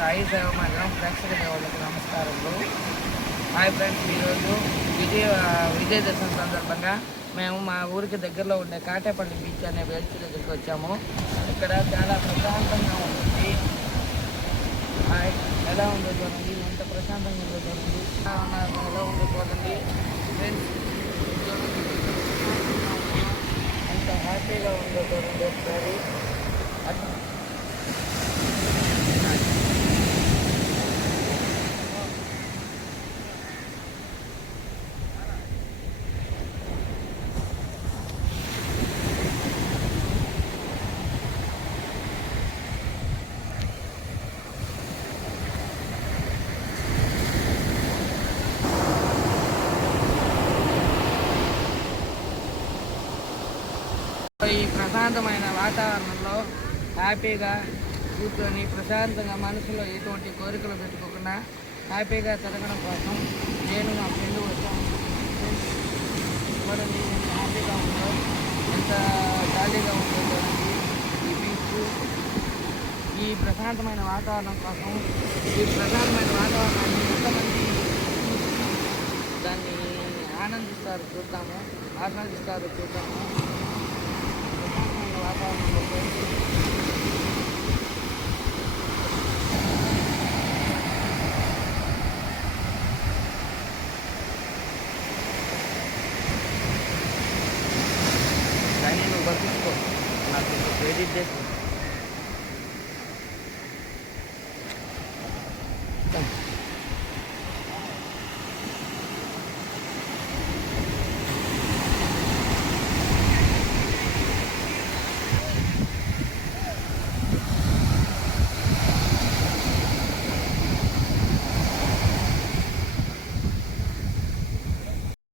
సాయి సేవ మందిరం ప్రేక్షక దేవుళ్ళకి నమస్కారములు. హాయ్ ఫ్రెండ్స్ ఈరోజు విజయ విజయదశమి సందర్భంగా మేము మా ఊరికి దగ్గరలో ఉండే కాటేపల్లి బీచ్ అనే వేల్చి దగ్గరికి వచ్చాము. ఇక్కడ చాలా ప్రశాంతంగా ఉంటుంది. హాయ్ ఎలా ఉందో చూడండి. ఎంత ప్రశాంతంగా ఉందో చూడండి. ఎలా ఉందో చూడండి. ఫ్రెండ్స్ ఎంత హ్యాపీగా ఉందో చూడండి ఒకసారి అట్- ఈ ప్రశాంతమైన వాతావరణంలో హ్యాపీగా కూర్చొని ప్రశాంతంగా మనసులో ఎటువంటి కోరికలు పెట్టుకోకుండా హ్యాపీగా తిరగడం కోసం నేను నా ఫ్రెండ్ వచ్చాను చూడండి ఎంత హ్యాపీగా ఉందో ఎంత ఖాళీగా ఉందో చూడండి. ఈ బీచ్ ఈ ప్రశాంతమైన వాతావరణం కోసం ఈ ప్రశాంతమైన వాతావరణాన్ని ఎంతమంది దాన్ని ఆనందిస్తారు చూద్దాము ఆస్వాదిస్తారు చూద్దాము. Francisco, na Credit Desk. Thank you.